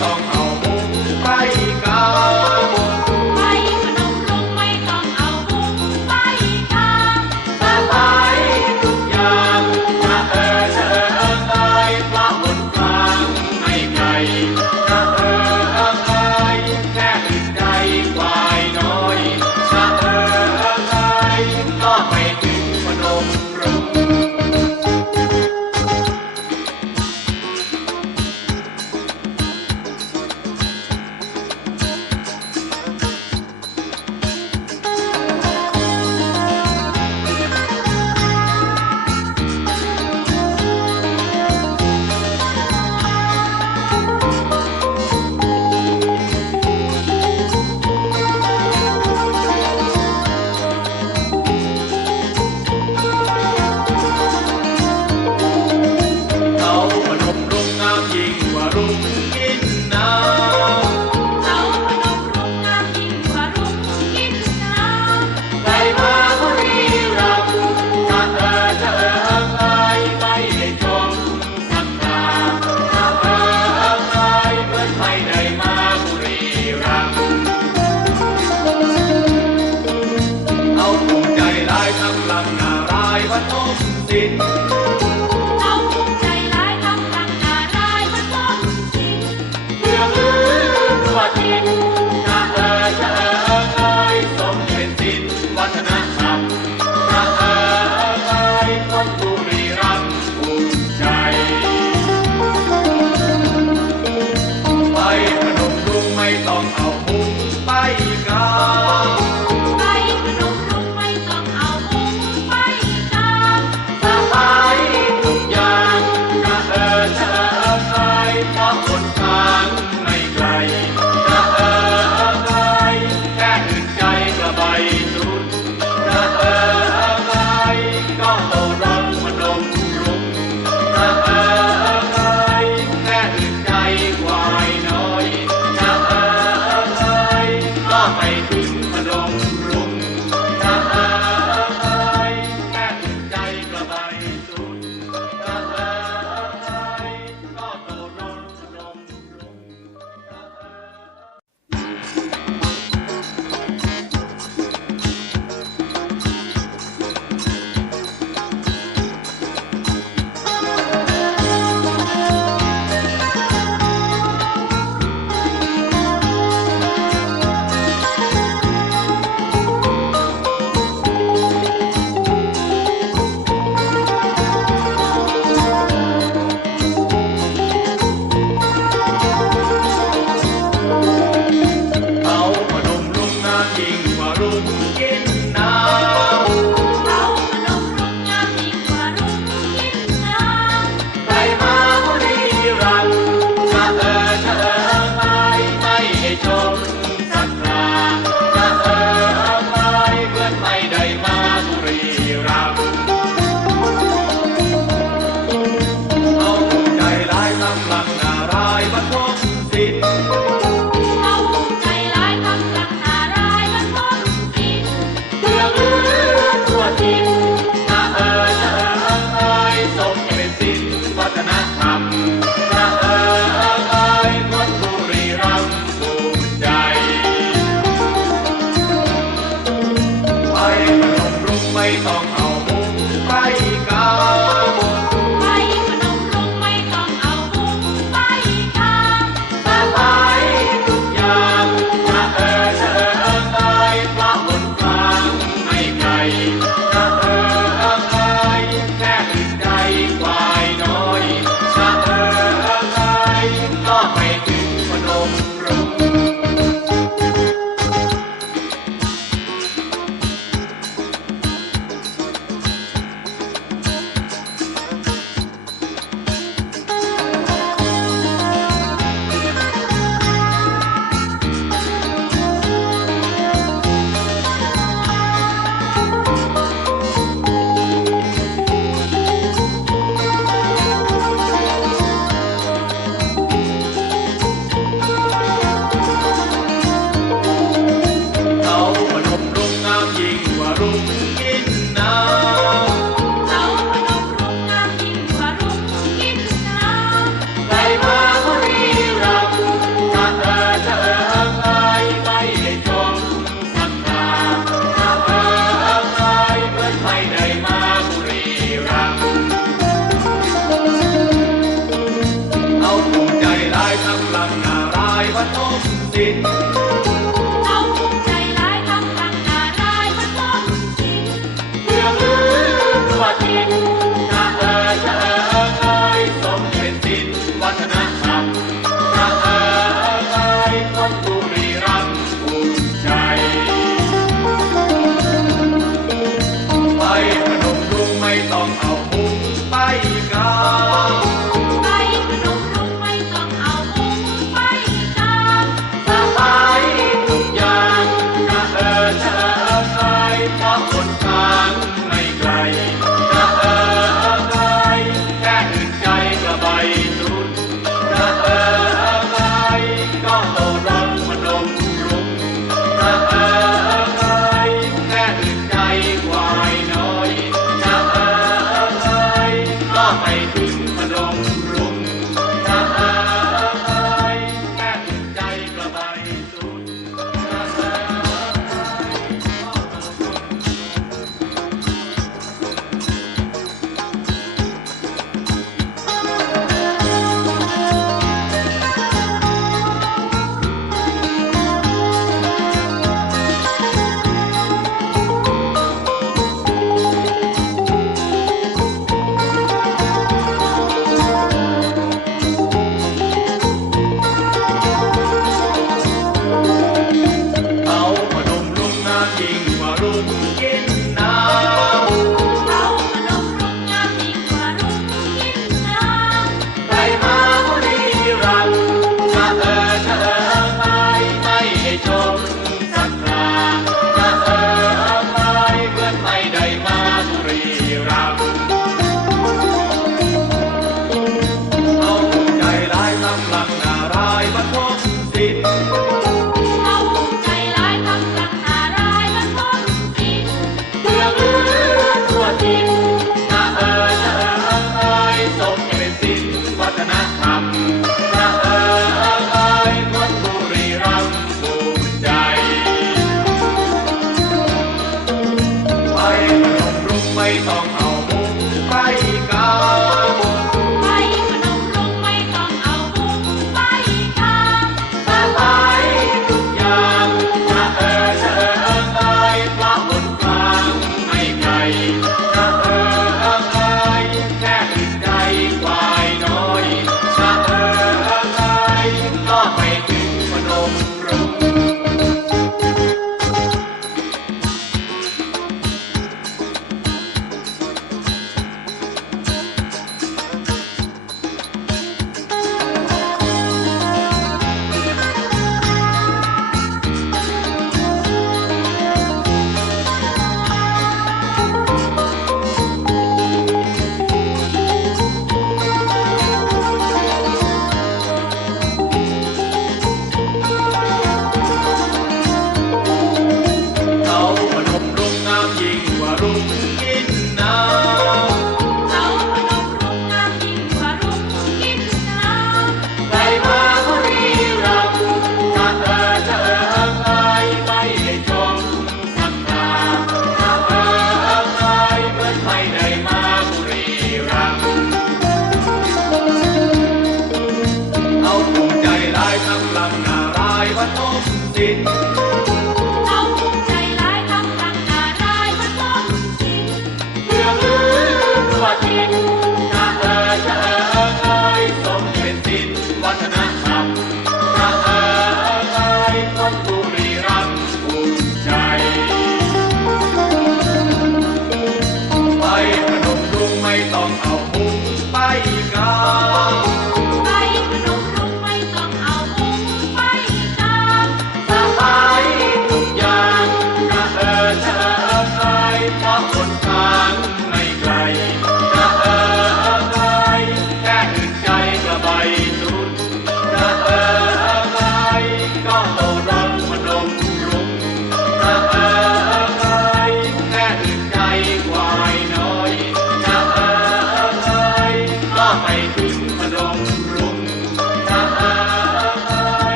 Oh. น รีรัม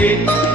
state.